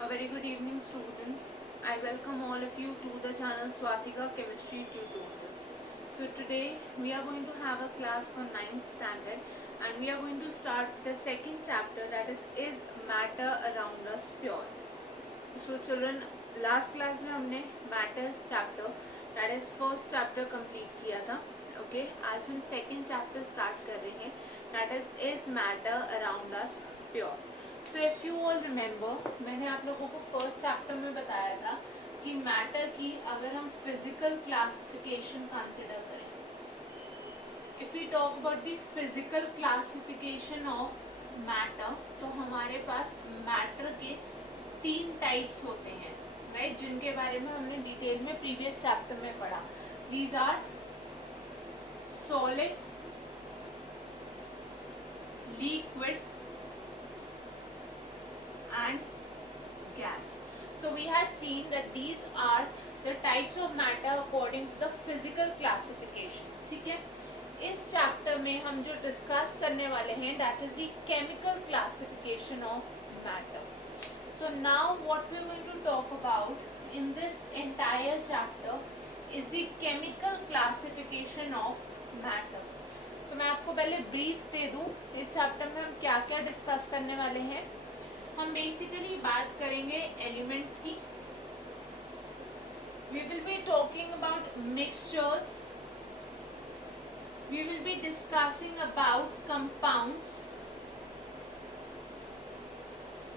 A very good evening, students. I welcome all of you to the channel Swatika Chemistry Tutorials. So today we are going to have a class for 9th standard and we are going to start the second chapter, that is matter around us pure? So children, last class में हमने matter chapter, that is first chapter complete किया था. Okay, आज हम second chapter start कर रहे हैं, that is matter around us pure. So if you all remember, मैंने आप लोगों को फर्स्ट चैप्टर में बताया था कि मैटर की अगर हम फिजिकल क्लासिफिकेशन कंसिडर करें, if you talk about the physical classification of matter, तो हमारे पास मैटर के 3 टाइप्स होते हैं, राइट, जिनके बारे में हमने डिटेल में प्रीवियस चैप्टर में पढ़ा. These are solid, liquid and gas. So we had seen that these are the types of matter according to the physical classification. ठीक है, इस चैप्टर में हम जो डिस्कस करने वाले हैं that is the chemical classification of matter. So now what we are going to talk about in this entire chapter is the chemical classification of matter. तो मैं आपको पहले ब्रीफ दे दूँ इस चैप्टर में हम क्या क्या डिस्कस करने वाले हैं. हम बेसिकली बात करेंगे एलिमेंट्स की. We will be talking about mixtures. We will be discussing about compounds.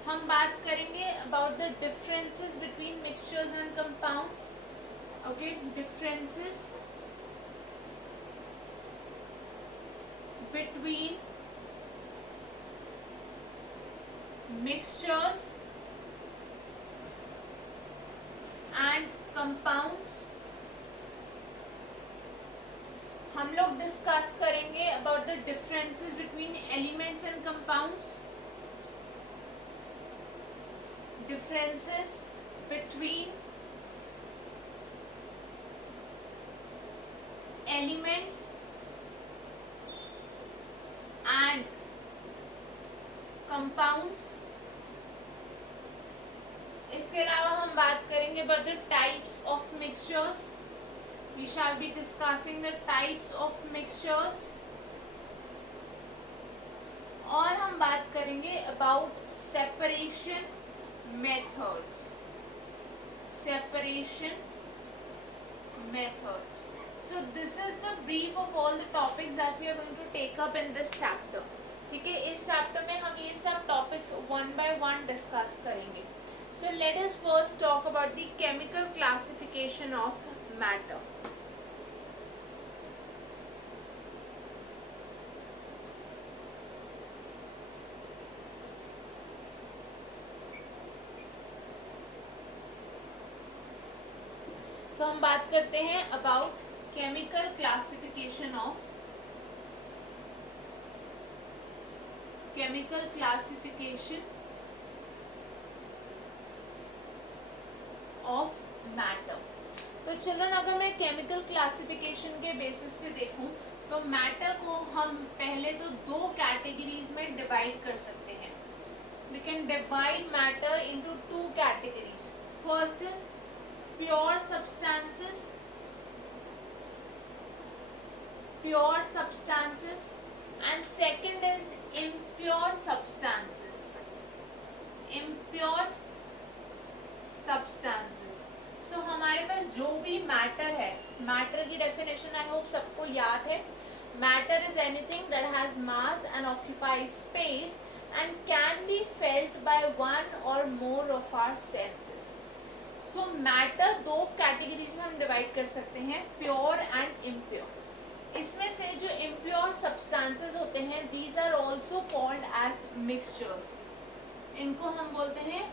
हम बात करेंगे about the differences between mixtures and compounds. Okay, differences between mixtures and compounds. हम लोग डिस्कस करेंगे about the differences between elements and compounds. Differences between elements and compounds. इसके अलावा हम बात करेंगे about the types of mixtures. We shall be discussing the types of mixtures. और हम बात करेंगे about separation methods. Separation methods. So this is the brief of all the topics that we are going to take up in this chapter. ठीक है, इस चैप्टर में हम ये सब topics one by one discuss करेंगे. So let us first talk about the chemical classification of matter. तो हम बात करते हैं about chemical classification of chemical classification of matter. तो चिल्ड्रन, अगर मैं केमिकल क्लासिफिकेशन के बेसिस पे देखूं तो मैटर को हम पहले तो 2 कैटेगरीज में डिवाइड कर सकते हैं. We can divide matter into 2 categories. First is pure substances. Pure substances and second is impure substances. Impure substances. So हमारे पास जो भी मैटर है, मैटर की डेफिनेशन आई होप सबको याद है. Matter is anything that has mass and occupies space and can be felt by one or more of our senses. So matter 2 कैटेगरीज में हम डिवाइड कर सकते हैं, प्योर एंड इम्प्योर. इसमें से जो इम्प्योर सब्सटेंसेस होते हैं, these are also called as mixtures. इनको हम बोलते हैं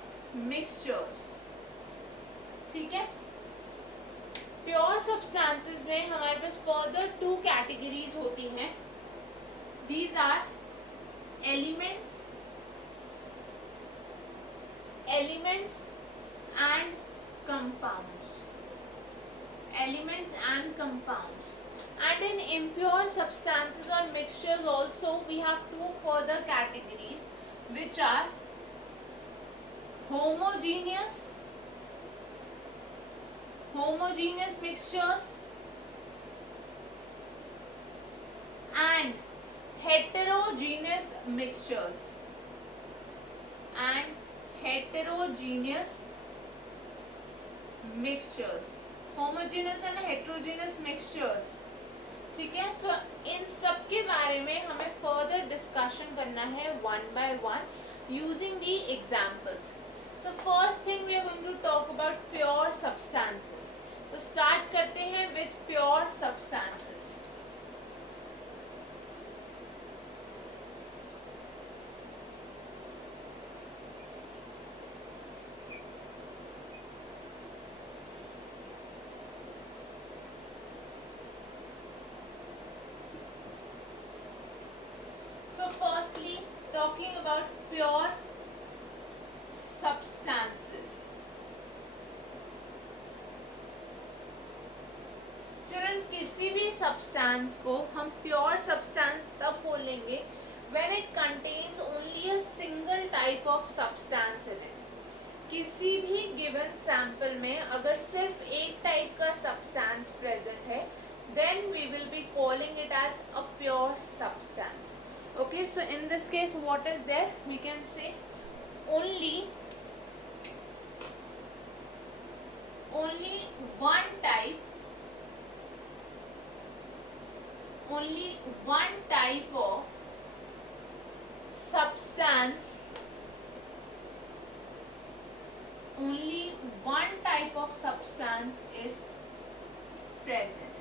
मिक्सचर्स. ठीक है, प्योर सब्सटेंसेस में हमारे पास फर्दर 2 कैटेगरीज होती हैं. These are elements and compounds. Elements and compounds. And in impure substances or mixtures also we have 2 further categories, which are homogeneous mixtures and heterogeneous mixtures homogeneous and heterogeneous mixtures. ठीक है, सो इन सब के बारे में हमें further discussion करना है one by one using the examples. So first thing we are going to talk about pure substances. तो स्टार्ट करते हैं with pure substances. So firstly, talking about pure substances. चरण किसी भी सब्सटेंस को हम प्योर सब्सटेंस तब बोलेंगे when it contains only a single type of substance in it. किसी भी गिवन सैंपल में अगर सिर्फ एक टाइप का सब्सटेंस प्रेजेंट है then we will be calling it as a pure substance. Okay, so in this case what is there? We can say only one type of substance, only one type of substance is present.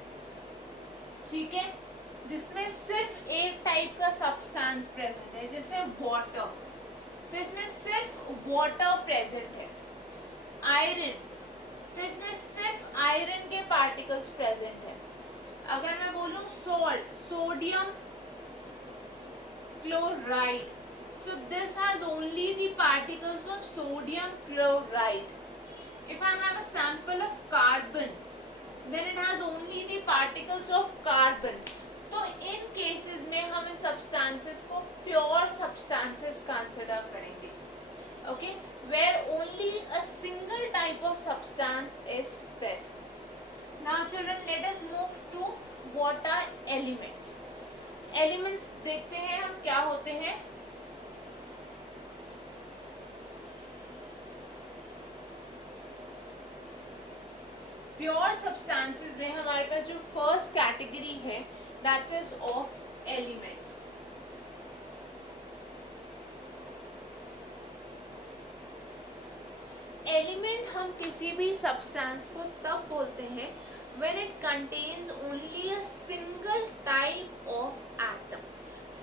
ठीक है, जिसमें सिर्फ एक टाइप का substance present है, जैसे वाटर, तो इसमें सिर्फ वाटर प्रेजेंट है. आयरन, तो इसमें सिर्फ आयरन के पार्टिकल्स प्रेजेंट है. अगर मैं बोलूं salt, sodium chloride, so this has only the particles of sodium chloride. If I have a sample of carbon, then it has only the particles of carbon. तो इन केसेस में हम इन सब्सटेंसेस को pure substances consider करेंगे. Okay, where only a single type of substance is present. Now children, let us move to what are elements. Elements देखते हैं हम क्या होते हैं. प्योर सब्सटेंसेस में हमारे पास जो फर्स्ट कैटेगरी है that is of elements. Element हम किसी भी सब्सटेंस को तब बोलते हैं when it contains only a single type of atom.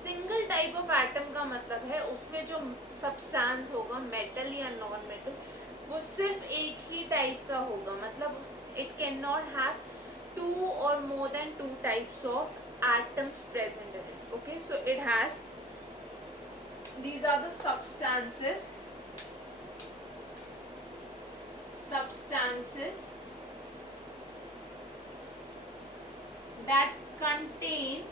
Single type of atom का मतलब है उसमें जो सब्सटेंस होगा, मेटल या नॉन मेटल, वो सिर्फ एक ही टाइप का होगा. मतलब it cannot have two or more than two types of atoms present in it. Okay, so it has, these are the substances that contain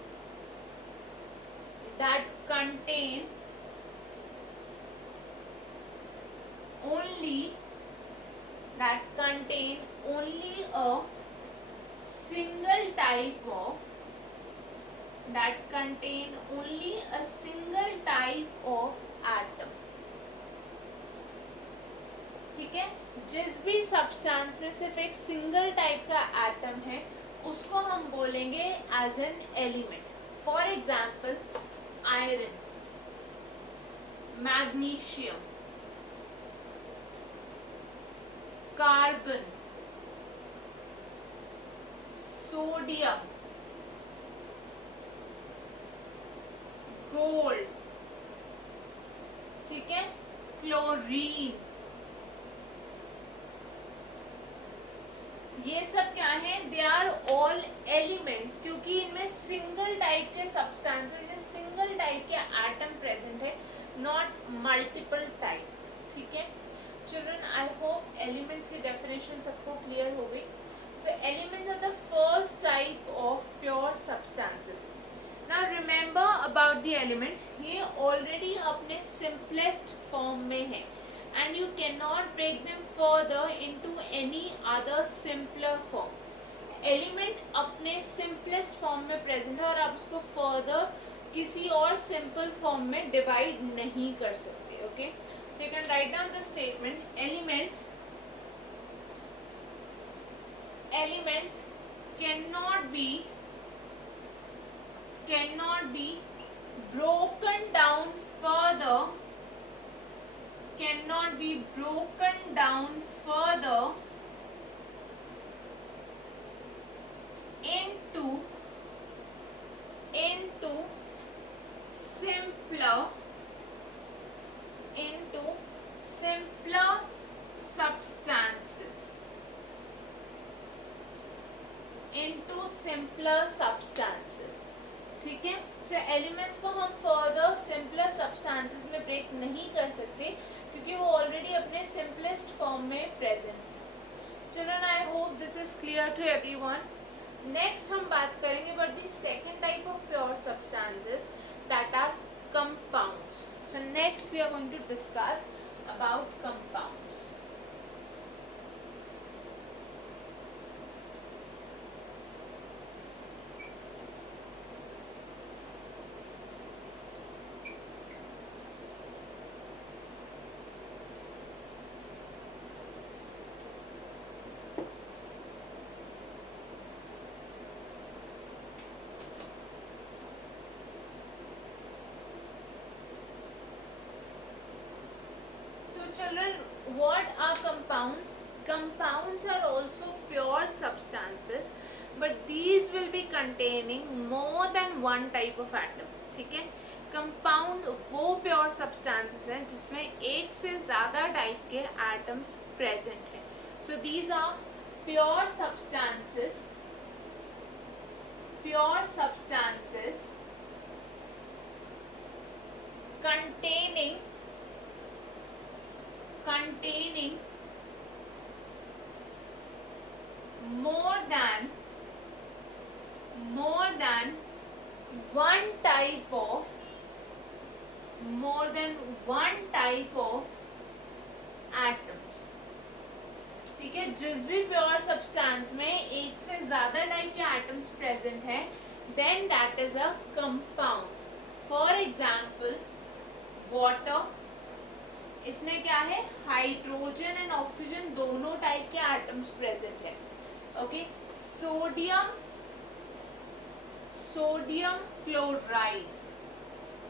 only a single type of atom. ठीक है, जिस भी सब्सटेंस में सिर्फ एक सिंगल टाइप का एटम है उसको हम बोलेंगे as an element. For example iron, magnesium, carbon, sodium, gold, ठीक है, क्लोरीन, ये सब क्या है? दे आर ऑल एलिमेंट्स, क्योंकि इनमें सिंगल टाइप के सब्सटेंसेस, सिंगल टाइप के एटम प्रेजेंट है, नॉट मल्टीपल टाइप. ठीक है चिल्ड्रन, आई होप एलिमेंट्स की डेफिनेशन सबको क्लियर हो गई. So elements are the first type of pure substances. Now remember about the element, ये ऑलरेडी अपने सिंपलेस्ट फॉर्म में है. and you cannot break them further into any other simpler form. Element अपने simplest form में present है और आप उसको फर्दर किसी और सिंपल फॉर्म में डिवाइड नहीं कर सकते. Okay, so you can write down the statement. Elements cannot be broken down further, cannot be broken down further into simpler substances, ठीक है. सो एलिमेंट्स को हम फर्दर सिंपलर सब्सटेंसेस में ब्रेक नहीं कर सकते क्योंकि वो ऑलरेडी अपने सिंपलेस्ट फॉर्म में प्रेजेंट है. Children, I hope this is clear to everyone. Next हम बात करेंगे about the second type of pure substances that are compounds. So next we are going to discuss about compounds. So children, what are compounds? Compounds are also pure substances, but these will be containing more than one type of atom. ठीक है. कंपाउंड वो pure substances हैं जिसमें एक से ज़्यादा टाइप के atoms present हैं. So these are pure substances containing more than one type of atoms. ठीक है. जिस भी प्योर सब्सटेंस में एक से ज्यादा टाइप के एटम्स प्रेजेंट है, then that is a compound. For example water, इसमें क्या है, हाइड्रोजन एंड ऑक्सीजन दोनों टाइप के एटम्स प्रेजेंट है. Okay. Sodium chloride,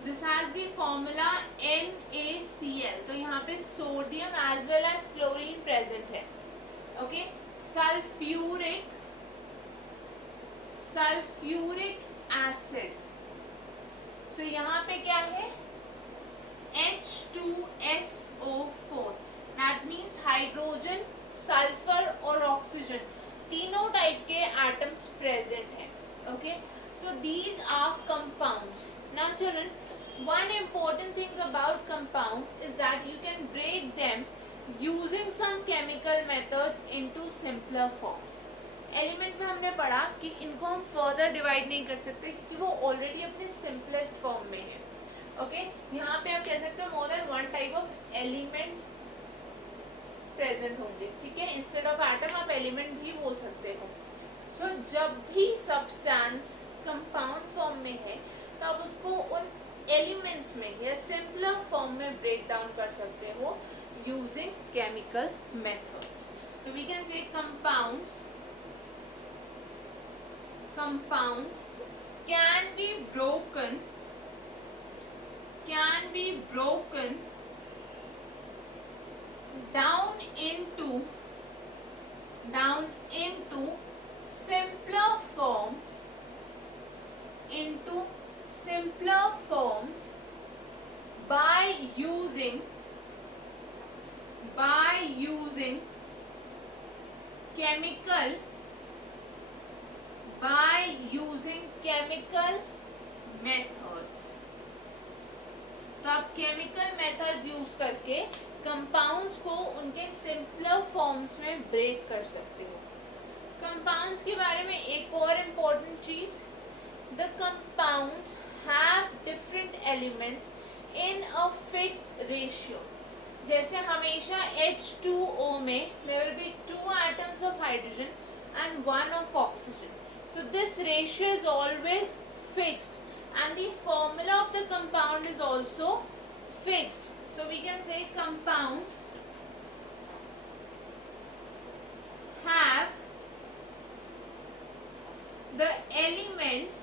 this has the formula NaCl. तो यहाँ पे sodium as well as chlorine present है. ओके. सल्फ्यूरिक एसिड, सो यहाँ पे क्या है, H2SO4. That means hydrogen, sulphur और ऑक्सीजन तीनों टाइप के एटम्स प्रेजेंट हैं. Okay. So these are compounds. Now children, one important thing about compounds is that you can break them using some chemical methods into simpler forms. Element में हमने पढ़ा कि इनको हम फर्दर डिवाइड नहीं कर सकते क्योंकि वो ऑलरेडी अपने सिंपलेस्ट फॉर्म में है. ओके. यहाँ पे आप कह सकते हो more than one type of elements present होंगे. ठीक है. इंस्टेड ऑफ एटम आप एलिमेंट भी बोल सकते हो. सो जब भी सब्सटेंस कंपाउंड फॉर्म में है तो आप उसको उन एलिमेंट्स में या सिंपलर फॉर्म में ब्रेक डाउन कर सकते हो using chemical methods. So we can say compounds can be broken down into simpler forms by using chemical methods. तो आप केमिकल मेथड यूज करके कंपाउंड्स को उनके सिंपलर फॉर्म्स में ब्रेक कर सकते हो. कंपाउंड्स के बारे में एक और इम्पोर्टेंट चीज, the compounds have different elements in a fixed ratio. जैसे हमेशा H2O में there will be 2 atoms of hydrogen and 1 of oxygen. So this ratio is always fixed and the formula of the compound is also fixed. So we can say compounds have the elements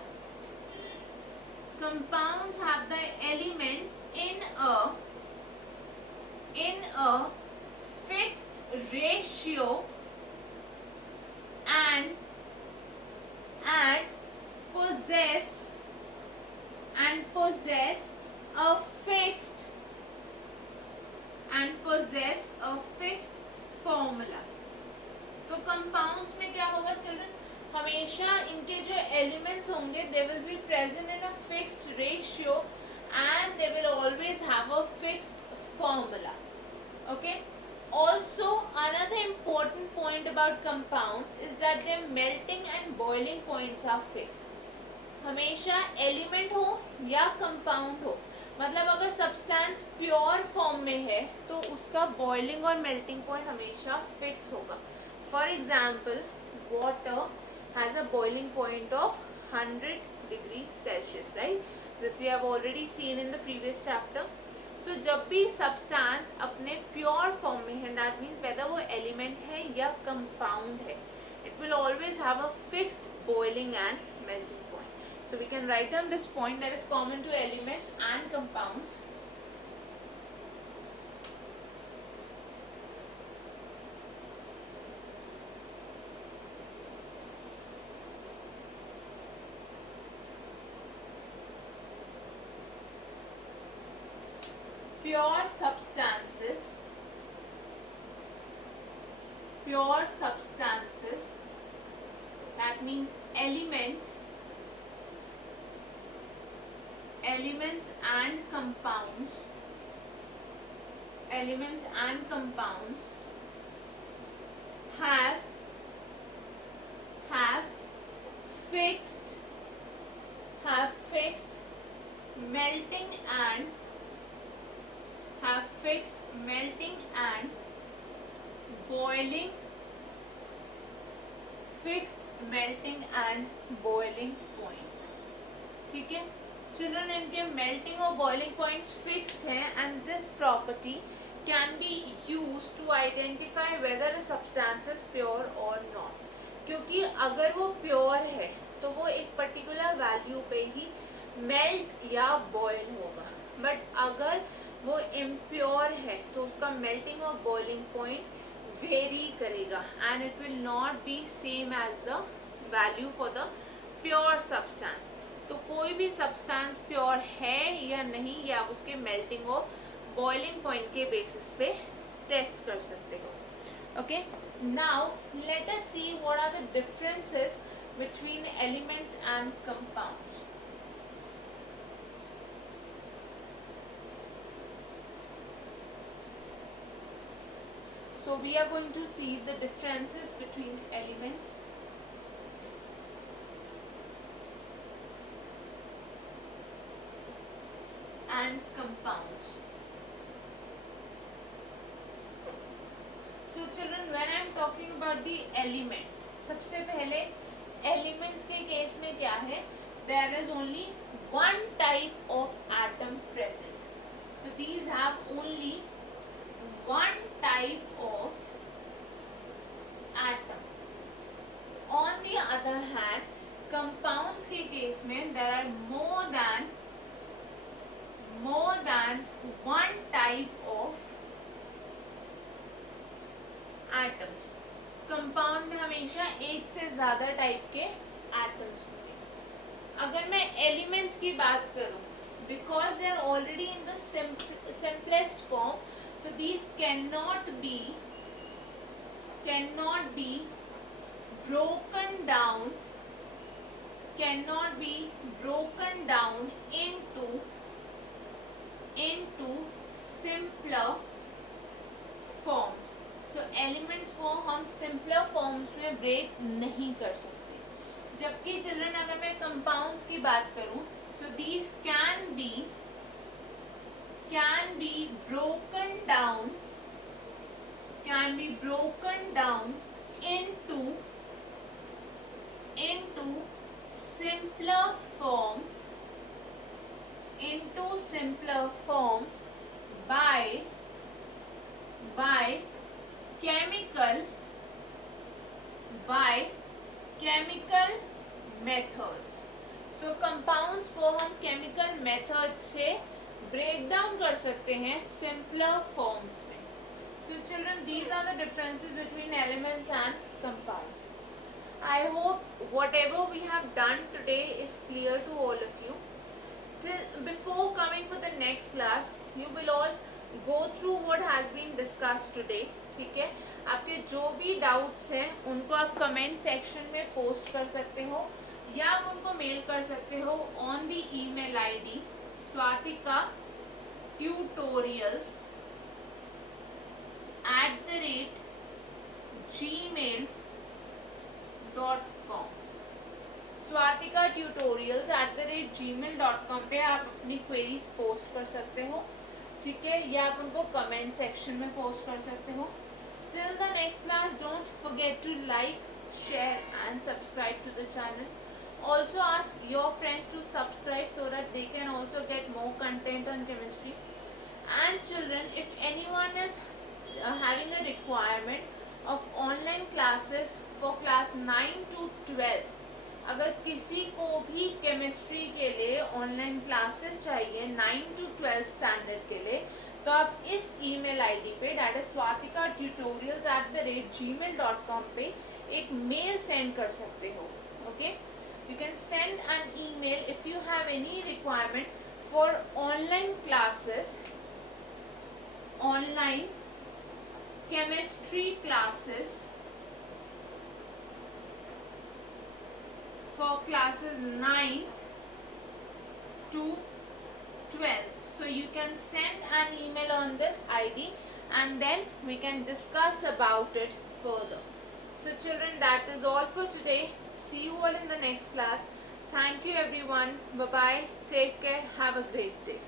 in a fixed ratio and possess a fixed formula. तो कंपाउंड्स में क्या होगा चिल्ड्रन, हमेशा इनके जो एलिमेंट्स होंगे they will be present in a fixed ratio and they will always have a fixed formula. Okay. Also, another important point about compounds is that their melting and boiling points are fixed. हमेशा एलिमेंट हो या कंपाउंड हो, मतलब अगर substance pure form में है तो उसका बॉइलिंग और मेल्टिंग पॉइंट हमेशा फिक्स होगा. For example, water has a boiling point of 100 degree Celsius, right? This we have already seen in the previous chapter. So जब भी सब्सटेंस अपने प्योर फॉर्म में है, दैट मीन्स वेदर वो element है या कंपाउंड है, it will always have a fixed boiling and melting point. So we can write down this point that is common to elements and compounds. Pure substances, that means elements and compounds have fixed melting and boiling points. ठीक है चिल्ड्रन, इनके melting और boiling points fixed हैं and this property can be used to identify whether a substance is pure और not. क्योंकि अगर वो प्योर है तो वो एक पर्टिकुलर वैल्यू पे ही मेल्ट या बॉयल होगा, बट अगर वो इम्प्योर है तो उसका मेल्टिंग और बॉइलिंग पॉइंट वेरी करेगा and it will not be same as the value for the pure substance. तो कोई भी सब्सटेंस प्योर है या नहीं, या आप उसके मेल्टिंग और बॉइलिंग पॉइंट के बेसिस पे टेस्ट कर सकते हो. Okay, now let us see what are the differences between elements and compounds. So we are going to see the differences between elements and compounds. So children, when I am talking about the elements, सबसे पहले elements के केस में क्या है, there is only one type of atom present. So these have only one type of atom. On the other hand, compounds के केस में there are more than one type of atoms. Compound में हमेशा एक से ज्यादा टाइप के एटम्स होंगे. अगर मैं एलिमेंट्स की बात करूं, because they are already in the simplest form, so these cannot be broken down into simpler forms. So elements को हम simpler forms में break नहीं कर सकते. जबकि चिल्ड्रन अगर मैं compounds की बात करूं, so these can be can be broken down into simpler forms by chemical methods. So compounds को हम chemical methods से break down कर सकते हैं simpler forms में. So children, these are the differences between elements and compounds. I hope whatever we have done today is clear to all of you. Before coming for the next class, you will all go through what has been discussed today. ठीक है, आपके जो भी डाउट्स हैं उनको आप comment section में पोस्ट कर सकते हो या आप उनको मेल कर सकते हो on the email ID swatika.tutorials@gmail.com. swatika.tutorials@gmail.com पे आप अपनी क्वेरीज पोस्ट कर सकते हो. ठीक है, या आप उनको कमेंट सेक्शन में पोस्ट कर सकते हो. Till the next class, don't forget to like, share and subscribe to the channel. Also ask your friends to subscribe so that they can also get more content on chemistry. And children, if anyone is having a requirement of online classes for class 9 to 12, अगर किसी को भी केमिस्ट्री के लिए online classes चाहिए 9 to 12 स्टैंडर्ड के लिए, तो आप इस ईमेल आईडी पे दैट इज swatika.tutorials@gmail.com पे एक मेल सेंड कर सकते हो. Okay, you can send an email if you have any requirement for online classes, online chemistry classes for classes 9th to 12th. So you can send an email on this ID and then we can discuss about it further. So children, that is all for today. See you all in the next class. Thank you everyone. Bye bye. Take care. Have a great day.